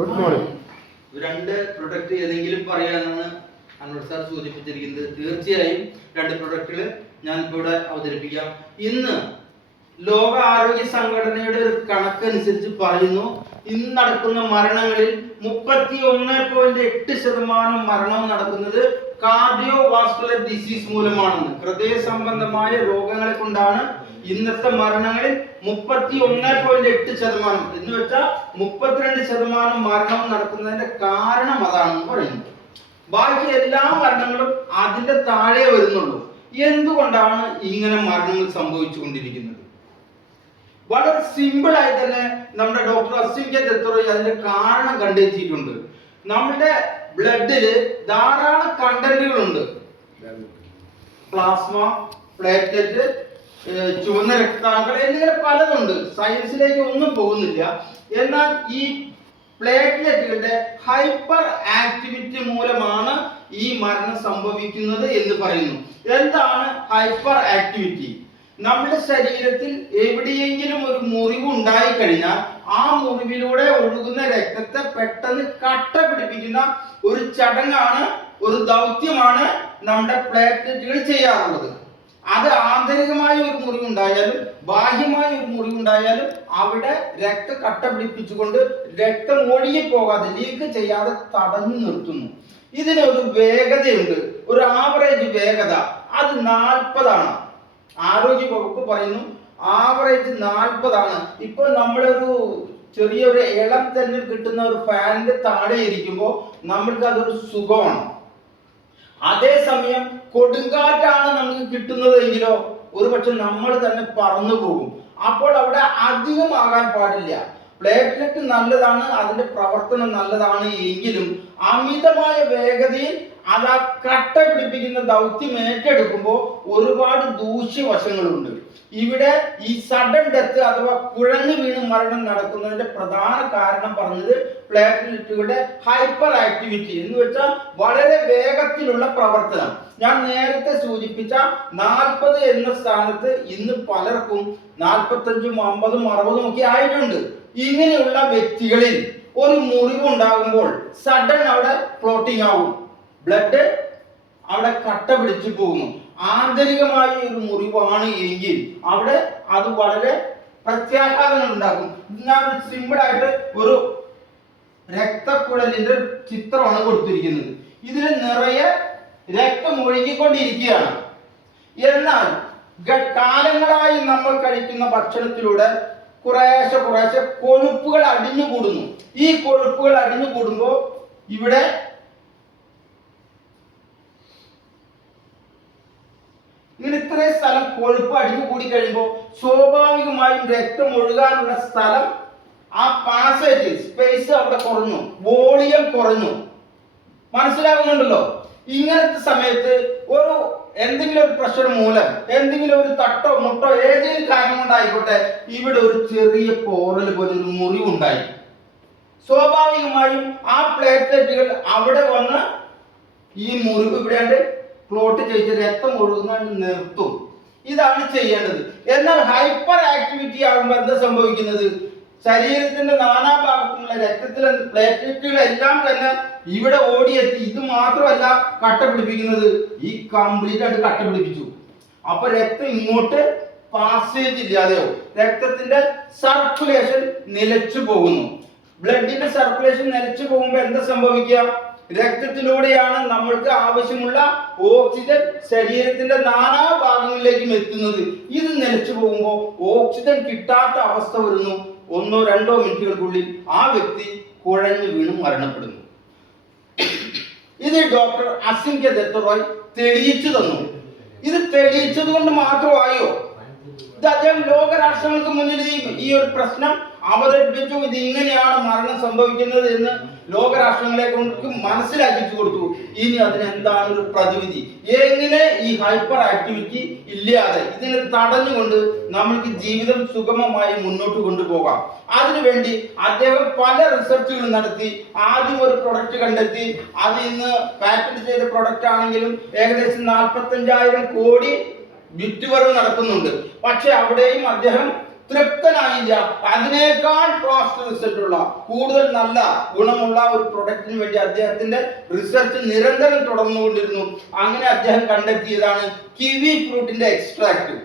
Good morning. രണ്ട് product ഏതെങ്കിലും പറയാനാണ് അൻവർ സാർ സൂചിപ്പിച്ചിരിക്കുന്നത്. തീർച്ചയായും രണ്ട് പ്രൊഡക്റ്റുകൾ ഞാൻ ഇവിടെ അവതരിപ്പിക്കാം. ഇന്ന് ലോക ആരോഗ്യ സംഘടനയുടെ ഒരു കണക്കനുസരിച്ച് പറയുന്നു, ഇന്ന് നടക്കുന്ന മരണങ്ങളിൽ 31.8% മരണവും നടക്കുന്നത് കാർഡിയോ വാസ്കുലർ ഡിസീസ് മൂലമാണെന്ന്. ഹൃദയ സംബന്ധമായ രോഗങ്ങളെ കൊണ്ടാണ് ഇന്നത്തെ മരണങ്ങളിൽ 31.8% എന്ന് വെച്ചാൽ 32% മരണവും നടക്കുന്നതിന്റെ കാരണം അതാണെന്ന് പറയുന്നു. ബാക്കി എല്ലാ മരണങ്ങളും അതിന്റെ താഴെ വരുന്നുള്ളൂ. എന്തുകൊണ്ടാണ് ഇങ്ങനെ മരണങ്ങൾ സംഭവിച്ചുകൊണ്ടിരിക്കുന്നത്? വളരെ സിമ്പിൾ ആയി തന്നെ നമ്മുടെ ഡോക്ടർ അസിം കെ ദത്തോറോയ് അതിന്റെ കാരണം കണ്ടെത്തിയിട്ടുണ്ട്. നമ്മുടെ ബ്ലഡില് ധാരാളം കണ്ടന്റുകളുണ്ട്. പ്ലാസ്മ, പ്ലേറ്റ്ലെറ്റ്, ചുവന്ന രക്താണുക്കൾ എന്നിങ്ങനെ പലതുണ്ട്. സയൻസിലേക്ക് ഒന്നും പോകുന്നില്ല. എന്നാൽ ഈ പ്ലേറ്റ്ലെറ്റുകളുടെ ഹൈപ്പർ ആക്ടിവിറ്റി മൂലമാണ് ഈ മരണം സംഭവിക്കുന്നത് എന്ന് പറയുന്നു. എന്താണ് ഹൈപ്പർ ആക്ടിവിറ്റി? നമ്മുടെ ശരീരത്തിൽ എവിടെയെങ്കിലും ഒരു മുറിവ് ഉണ്ടായി കഴിഞ്ഞാൽ ആ മുറിവിലൂടെ ഒഴുകുന്ന രക്തത്തെ പെട്ടെന്ന് കട്ട പിടിപ്പിക്കുന്ന ഒരു ചടങ്ങാണ്, ഒരു ദൗത്യമാണ് നമ്മുടെ പ്ലേറ്റ്ലെറ്റുകൾ ചെയ്യാറുള്ളത്. അത് ആന്തരികമായ ഒരു മുറിവുണ്ടായാലും ബാഹ്യമായ ഒരു മുറിവുണ്ടായാലും അവിടെ രക്തം കട്ട പിടിപ്പിച്ചുകൊണ്ട് രക്തം ഒഴുകി പോകാതെ, ലീക്ക് ചെയ്യാതെ തടഞ്ഞു നിർത്തുന്നു. ഇതിനൊരു വേഗതയുണ്ട്, ഒരു ആവറേജ് വേഗത. അത് 40 ആരോഗ്യ വകുപ്പ് പറയുന്നു ആവറേജ് 40. ഇപ്പോൾ നമ്മളൊരു ചെറിയൊരു ഇളം തെന്നിൽ കിട്ടുന്ന ഒരു ഫാനിന്റെ താഴെ ഇരിക്കുമ്പോൾ നമ്മൾക്ക് അതൊരു സുഖമാണ്. അതേസമയം കൊടുങ്കാറ്റാണ് നമുക്ക് കിട്ടുന്നതെങ്കിലോ ഒരുപക്ഷെ നമ്മൾ തന്നെ പറന്നു പോകും. അപ്പോൾ അവിടെ അധികമാകാൻ പാടില്ല. പ്ലേറ്റ്ലെറ്റ് നല്ലതാണ്, അതിന്റെ പ്രവർത്തനം നല്ലതാണ് എങ്കിലും അമിതമായ വേഗതയിൽ അത് ആ കട്ട പിടിപ്പിക്കുന്ന ദൗത്യം ഏറ്റെടുക്കുമ്പോൾ ഒരുപാട് ദൂഷ്യവശങ്ങളുണ്ട്. ഇവിടെ ഈ സഡൻ ഡെത്ത് അഥവാ കുഴഞ്ഞു വീണ് മരണം നടക്കുന്നതിന്റെ പ്രധാന കാരണം പറഞ്ഞത് പ്ലേറ്റ്ലെറ്റുകളുടെ ഹൈപ്പർ ആക്ടിവിറ്റി എന്ന് വെച്ചാൽ വളരെ വേഗത്തിലുള്ള പ്രവർത്തനം. ഞാൻ നേരത്തെ സൂചിപ്പിച്ച 40 എന്ന സ്ഥാനത്ത് ഇന്ന് പലർക്കും 45, 50, 60 ഒക്കെ ആയിട്ടുണ്ട്. ഇങ്ങനെയുള്ള വ്യക്തികളിൽ ഒരു മുറിവ് ഉണ്ടാകുമ്പോൾ സഡൻ അവിടെ ഫ്ലോട്ടിംഗ് ആവും, ബ്ലഡ് അവിടെ കട്ട പിടിച്ചു പോകുന്നു. ആന്തരികമായ ഒരു മുറിവാണ് എങ്കിൽ അവിടെ അത് വളരെ പ്രത്യാഘാതങ്ങൾ ഉണ്ടാക്കും. ഞാൻ സിമ്പിൾ ആയിട്ട് ഒരു രക്തക്കുഴലിന്റെ ചിത്രമാണ് കൊടുത്തിരിക്കുന്നത്. ഇതിൽ നിറയെ രക്തം ഒഴുകിക്കൊണ്ടിരിക്കുകയാണ്. എന്നാൽ കാലങ്ങളായി നമ്മൾ കഴിക്കുന്ന ഭക്ഷണത്തിലൂടെ കുറേശ്ശെ കൊഴുപ്പുകൾ അടിഞ്ഞുകൂടുന്നു. ഈ കൊഴുപ്പുകൾ അടിഞ്ഞുകൂടുമ്പോൾ ഇവിടെ ഇങ്ങനെ ഇത്രയും സ്ഥലം കൊഴുപ്പ് അടിഞ്ഞുകൂടി കഴിയുമ്പോൾ സ്വാഭാവികമായും രക്തം ഒഴുകാനുള്ള സ്ഥലം, ആ പാസേജ് സ്പേസ് അവിടെ കുറഞ്ഞു, വോളിയം കുറഞ്ഞു. മനസ്സിലാകുന്നുണ്ടല്ലോ? ഇങ്ങനത്തെ സമയത്ത് എന്തെങ്കിലും ഒരു പ്രഷർ മൂലം, എന്തെങ്കിലും ഒരു തട്ടോ മുട്ടോ ഏതെങ്കിലും കാരണം കൊണ്ടായിക്കോട്ടെ, ഇവിടെ ഒരു ചെറിയ പോറൽ പോലെ ഒരു മുറിവുണ്ടായി. സ്വാഭാവികമായും ആ പ്ലേറ്റ്ലെറ്റുകൾ അവിടെ വന്ന് ഈ മുറിവ് ഇവിടെ ക്ലോട്ട് ചെയ്ത് രക്തം ഒഴുകുന്ന നിർത്തും. ഇതാണ് ചെയ്യേണ്ടത്. എന്നാൽ ഹൈപ്പർ ആക്ടിവിറ്റി ആകുമ്പോൾ എന്താ സംഭവിക്കുന്നത്? ശരീരത്തിന്റെ നാനാഭാഗത്തുള്ള രക്തത്തിലെ പ്ലേറ്റ്ലെറ്റുകളെല്ലാം തന്നെ ഇവിടെ ഓടിയെത്തി. ഇത് മാത്രമല്ല കട്ട പിടിപ്പിക്കുന്നത്, ഈ കംപ്ലീറ്റ് ആയിട്ട് കട്ട പിടിപ്പിച്ചു. അപ്പൊ രക്തം ഇങ്ങോട്ട് പാസേജ് ഇല്ലാതെയാവും. രക്തത്തിന്റെ സർക്കുലേഷൻ നിലച്ചു പോകുന്നു. ബ്ലഡിന്റെ സർക്കുലേഷൻ നിലച്ചു പോകുമ്പോൾ എന്താ സംഭവിക്കുക? രക്തത്തിലൂടെയാണ് നമ്മൾക്ക് ആവശ്യമുള്ള ഓക്സിജൻ ശരീരത്തിന്റെ നാനാഭാഗങ്ങളിലേക്കും എത്തുന്നത്. ഇത് നിലച്ചു പോകുമ്പോൾ ഓക്സിജൻ കിട്ടാത്ത അവസ്ഥ വരുന്നു. 1-2 മിനിറ്റുകൾക്കുള്ളിൽ ആ വ്യക്തി കുഴഞ്ഞു വീണു മരണപ്പെടുന്നു. ഇത് ഡോക്ടർ അസിം കെ ദത്തോറോയ് തെളിയിച്ചു തന്നു. ഇത് തെളിയിച്ചത് കൊണ്ട് മാത്രമായോ? ഇത് അദ്ദേഹം ലോകരാഷ്ട്രങ്ങൾക്ക് മുന്നിൽ ഈ ഒരു പ്രശ്നം അവതരിപ്പിച്ചു. ഇത് ഇങ്ങനെയാണ് മരണം സംഭവിക്കുന്നത് എന്ന് ലോകരാഷ്ട്രങ്ങളെ കൊണ്ട് മനസ്സിലാക്കിച്ചു കൊടുത്തു. ഇനി അതിനെന്താണ് ഒരു പ്രതിവിധി? എങ്ങനെ ഈ ഹൈപ്പർ ആക്ടിവിറ്റി ഇല്ലാതെ ഇതിനെ തടഞ്ഞുകൊണ്ട് നമ്മൾക്ക് ജീവിതം സുഗമമായി മുന്നോട്ട് കൊണ്ടുപോകാം? അതിനുവേണ്ടി അദ്ദേഹം പല റിസർച്ചുകളും നടത്തി. ആദ്യം ഒരു പ്രൊഡക്റ്റ് കണ്ടെത്തി. അത് ഇന്ന് പാറ്റന്റ് ചെയ്ത പ്രൊഡക്റ്റ് ആണെങ്കിലും ഏകദേശം 45,000 കോടി വിറ്റുവരവ് നടക്കുന്നുണ്ട്. പക്ഷെ അവിടെയും അദ്ദേഹം തൃപ്തനായില്ല. അതിനേക്കാൾ ഫാസ്റ്റ് റിസൾട്ട് ഉള്ള കൂടുതൽ നല്ല ഗുണമുള്ള ഒരു പ്രൊഡക്റ്റിന് വേണ്ടി അദ്ദേഹത്തിന്റെ റിസർച്ച് നിരന്തരം തുടർന്നുകൊണ്ടിരുന്നു. അങ്ങനെ അദ്ദേഹം കണ്ടെത്തിയതാണ് കിവി ഫ്രൂട്ടിന്റെ എക്സ്ട്രാക്ട്.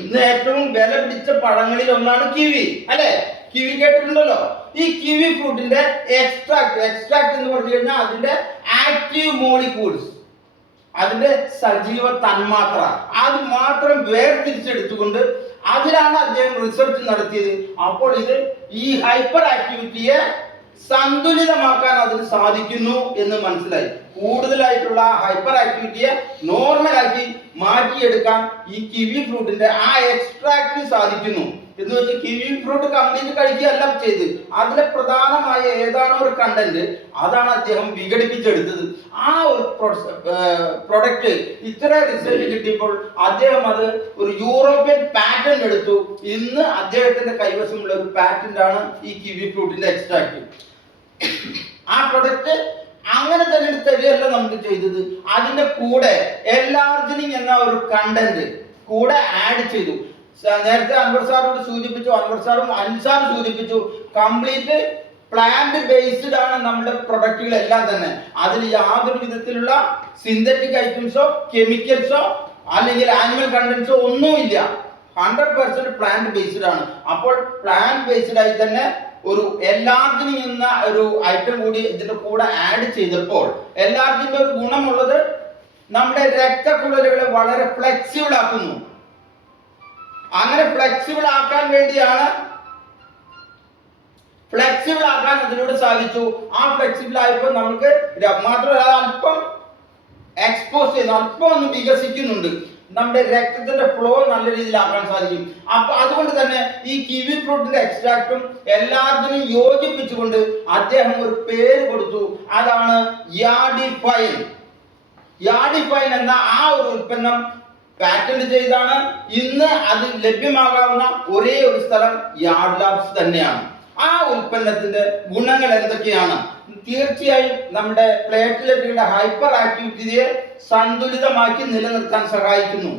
ഇന്ന് ഏറ്റവും വില പിടിച്ച പഴങ്ങളിൽ ഒന്നാണ് കിവി, അല്ലെ? കിവി കേട്ടിട്ടുണ്ടല്ലോ. ഈ കിവി ഫ്രൂട്ടിന്റെ എക്സ്ട്രാക്ട് എന്ന് പറഞ്ഞു കഴിഞ്ഞാൽ അതിന്റെ ആക്റ്റീവ് മോളിക്യൂൾസ്, അതിന്റെ സജീവ തന്മാത്ര, അത് മാത്രം വേർതിരിച്ചെടുത്തുകൊണ്ട് അതിലാണ് അദ്ദേഹം റിസർച്ച് നടത്തിയത്. അപ്പോൾ ഇത് ഈ ഹൈപ്പർ ആക്ടിവിറ്റിയെ സന്തുലിതമാക്കാൻ അതിന് സാധിക്കുന്നു എന്ന് മനസ്സിലായി. കൂടുതലായിട്ടുള്ള ഹൈപ്പർ ആക്ടിവിറ്റിയെ നോർമലാക്കി മാറ്റിയെടുക്കാൻ ഈ കിവി ഫ്രൂട്ടിന്റെ ആ എക്സ്ട്രാക്റ്റിന് സാധിക്കുന്നു. എന്ന് വെച്ചാൽ കിവി ഫ്രൂട്ട് കംപ്ലീറ്റ് കഴിക്കുകയല്ല ചെയ്ത്, അതിലെ പ്രധാനമായ ഏതാണോ ഒരു കണ്ടന്റ് അതാണ് അദ്ദേഹം വിഘടിപ്പിച്ചെടുത്തത്. ആ ഒരു പ്രൊഡക്റ്റ് ഇത്ര റിസൾട്ട് കിട്ടിയപ്പോൾ അദ്ദേഹം അത് ഒരു യൂറോപ്യൻ പാറ്റന്റ് എടുത്തു. ഇന്ന് അദ്ദേഹത്തിന്റെ കൈവശമുള്ള ഒരു പാറ്റന്റ് ആണ് ഈ കിവി ഫ്രൂട്ടിന്റെ എക്സ്ട്രാക്ട്. ആ പ്രൊഡക്റ്റ് അങ്ങനെ തന്നെ തരികയല്ല നമുക്ക് ചെയ്തത്, അതിന്റെ കൂടെ എല്ലാർജിനിങ് എന്ന ഒരു കണ്ടന്റ് കൂടെ ആഡ് ചെയ്തു. നേരത്തെ അൻവർ സാറോട് സൂചിപ്പിച്ചു, അൻവർ സാറും അൻസാറും സൂചിപ്പിച്ചു, കംപ്ലീറ്റ് പ്ലാന്റ് ബേസ്ഡ് ആണ് നമ്മുടെ പ്രൊഡക്റ്റുകൾ എല്ലാം തന്നെ. അതിൽ യാതൊരു വിധത്തിലുള്ള സിന്തറ്റിക് ഐറ്റംസോ കെമിക്കൽസോ അല്ലെങ്കിൽ ആനിമൽ കണ്ടന്റ്സോ ഒന്നുമില്ല. 100% പ്ലാന്റ് ബേസ്ഡ് ആണ്. അപ്പോൾ പ്ലാന്റ് ബേസ്ഡ് ആയി തന്നെ ഒരു എല്ലാർജിനിങ് എന്ന ഒരു ഐറ്റം കൂടി ഇതിന്റെ കൂടെ ആഡ് ചെയ്തപ്പോൾ എല്ലാർജിന്റെ ഒരു ഗുണമുള്ളത് നമ്മുടെ രക്തക്കുഴലുകളെ വളരെ ഫ്ലെക്സിബിൾ ആക്കുന്നു. അങ്ങനെ ഫ്ലെക്സിബിൾ ആക്കാൻ വേണ്ടിയാണ്, ഫ്ലെക്സിബിൾ ആക്കാൻ അതിലൂടെ സാധിച്ചു. ആ ഫ്ലെക്സിബിൾ ആയപ്പോൾ നമുക്ക് മാത്രമല്ല അല്പം എക്സ്പോസ് ചെയ്യുന്നു, അല്പം ഒന്ന് വികസിക്കുന്നുണ്ട്. നമ്മുടെ രക്തത്തിന്റെ ഫ്ലോ നല്ല രീതിയിലാക്കാൻ സാധിക്കും. അപ്പൊ അതുകൊണ്ട് തന്നെ ഈ കിവി ഫ്രൂട്ടിന്റെ എക്സ്ട്രാക്റ്റും എല്ലാത്തിനും യോജിപ്പിച്ചുകൊണ്ട് അദ്ദേഹം ഒരു പേര് കൊടുത്തു. അതാണ് യാഡിഫൈൻ. യാഡിഫൈൻ എന്ന ആ ഒരു ഉൽപ്പന്നം പാറ്റന്റ് ചെയ്താണ്. ഇന്ന് അത് ലഭ്യമാകാവുന്ന ഒരേ ഒരു സ്ഥലം യാർഡ് ലാബ്സ് തന്നെയാണ്. ആ ഉൽപ്പന്നത്തിന്റെ ഗുണങ്ങൾ എന്തൊക്കെയാണ്? തീർച്ചയായും നമ്മുടെ പ്ലേറ്റ്ലെറ്റുകളുടെ ഹൈപ്പർ ആക്ടിവിറ്റിയെ സന്തുലിതമാക്കി നിലനിർത്താൻ സഹായിക്കുന്നു.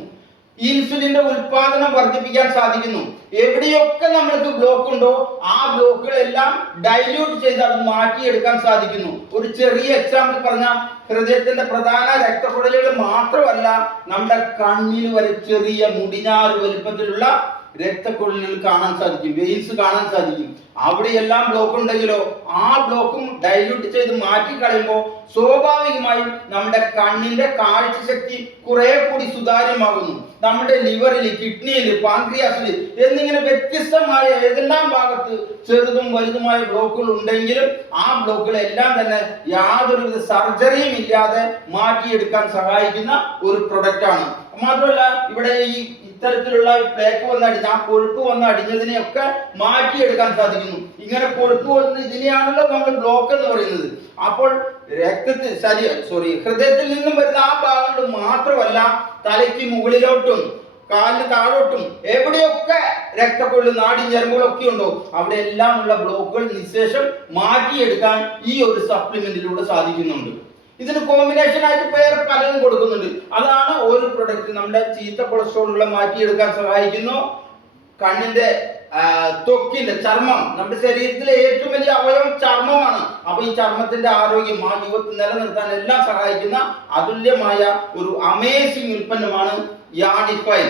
ഇൻസുലിന്റെ ഉൽപാദനം വർദ്ധിപ്പിക്കാൻ സാധിക്കുന്നു. എവിടെയൊക്കെ നമ്മൾക്ക് ബ്ലോക്ക് ഉണ്ടോ ആ ബ്ലോക്കുകളെല്ലാം ഡൈല്യൂട്ട് ചെയ്ത് അത് മാറ്റിയെടുക്കാൻ സാധിക്കുന്നു. ഒരു ചെറിയ എക്സാമ്പിൾ പറഞ്ഞാൽ, ഹൃദയത്തിന്റെ പ്രധാന രക്തക്കുഴലുകൾ മാത്രമല്ല, നമ്മുടെ കണ്ണിന് വരെ ചെറിയ മുടിഞ്ഞാറ് വലുപ്പത്തിലുള്ള രക്തക്കുഴലുകൾ കാണാൻ സാധിക്കും, വെയിൻസ് കാണാൻ സാധിക്കും. അവിടെയെല്ലാം ബ്ലോക്ക് ഉണ്ടെങ്കിലോ ആ ബ്ലോക്കും ഡൈല്യൂട്ട് ചെയ്ത് മാറ്റി കളയുമ്പോൾ സ്വാഭാവികമായും നമ്മുടെ കണ്ണിന്റെ കാഴ്ചശക്തി കുറെ കൂടി സുതാര്യമാകുന്നു. നമ്മുടെ ലിവറിൽ, കിഡ്നിയിൽ, പാൻക്രിയാസിൽ എന്നിങ്ങനെ വ്യത്യസ്തമായ ഏതെല്ലാം ഭാഗത്ത് ചെറുതും വലുതുമായ ബ്ലോക്കുകൾ ഉണ്ടെങ്കിലും ആ ബ്ലോക്കുകളെല്ലാം തന്നെ യാതൊരുവിധ സർജറിയും ഇല്ലാതെ മാറ്റിയെടുക്കാൻ സഹായിക്കുന്ന ഒരു പ്രൊഡക്റ്റ് ആണ്. മാത്രമല്ല ഇവിടെ ഈ ഇത്തരത്തിലുള്ള പ്ലേക്ക് വന്നടിഞ്ഞ ആ കൊഴുപ്പ് വന്ന് അടിഞ്ഞതിനെയൊക്കെ മാറ്റിയെടുക്കാൻ സാധിക്കുന്നു. ഇങ്ങനെ കൊഴുപ്പ് വന്ന് ഇതിനെയാണല്ലോ നമ്മൾ ബ്ലോക്ക് എന്ന് പറയുന്നത്. അപ്പോൾ ഹൃദയത്തിൽ നിന്നും വരുന്ന ആ ഭാഗങ്ങൾ മാത്രമല്ല, തലയ്ക്ക് മുകളിലോട്ടും കാലിന് താഴോട്ടും എവിടെയൊക്കെ രക്തക്കൊഴൽ, നാടി ഞരമ്പുകളൊക്കെ ഉണ്ടോ അവിടെ എല്ലാം ഉള്ള ബ്ലോക്കുകൾ നിശേഷം മാറ്റിയെടുക്കാൻ ഈ ഒരു സപ്ലിമെന്റിലൂടെ സാധിക്കുന്നുണ്ട്. ഇതിന് കോമ്പിനേഷൻ ആയിട്ട് പേര് പലതും കൊടുക്കുന്നുണ്ട്. അതാണ് ഒരു പ്രൊഡക്റ്റ് നമ്മുടെ ചീത്ത കൊളസ്ട്രോളുകളെ മാറ്റിയെടുക്കാൻ സഹായിക്കുന്നു. കണ്ണിന്റെ ത്വക്കിന്റെ ചർമ്മം, നമ്മുടെ ശരീരത്തിലെ ഏറ്റവും വലിയ അവയവം ചർമ്മമാണ്. അപ്പൊ ഈ ചർമ്മത്തിന്റെ ആരോഗ്യം, ആ യുവത്വം നിലനിർത്താൻ എല്ലാം സഹായിക്കുന്ന അതുല്യമായ ഒരു അമേസിംഗ് ഉൽപ്പന്നമാണ് യാഡിഫൈൻ.